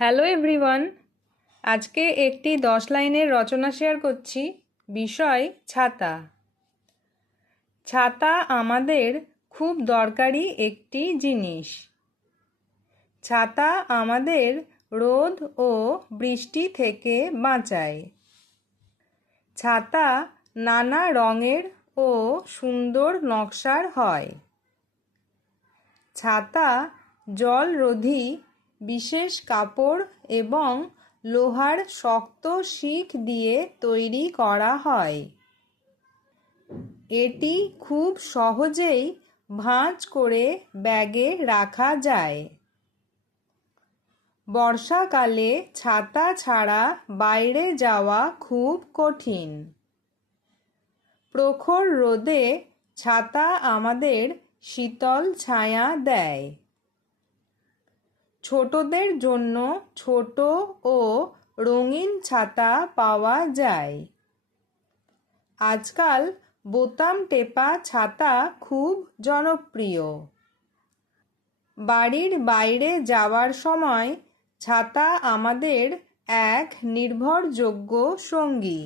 Hello everyone, আজকে একটি 10 লাইনের রচনা শেয়ার করছি। বিষয় ছাতা। ছাতা আমাদের খুব দরকারি একটি জিনিস। ছাতা আমাদের রোদ ও বৃষ্টি থেকে বাঁচায়। ছাতা নানা রঙের ও সুন্দর নকশার হয়। ছাতা জলরোধী বিশেষ কাপড় এবং লোহার শক্ত শিক দিয়ে তৈরি করা হয়। এটি খুব সহজেই ভাঁজ করে ব্যাগে রাখা যায়। বর্ষাকালে ছাতা ছাড়া বাইরে যাওয়া খুব কঠিন। প্রখর রোদে ছাতা আমাদের শীতল ছায়া দেয়। ছোটদের জন্য ছোট ও রঙিন ছাতা পাওয়া যায়। আজকাল বোতাম টেপা ছাতা খুব জনপ্রিয়। বাড়ির বাইরে যাওয়ার সময় ছাতা আমাদের এক নির্ভরযোগ্য সঙ্গী।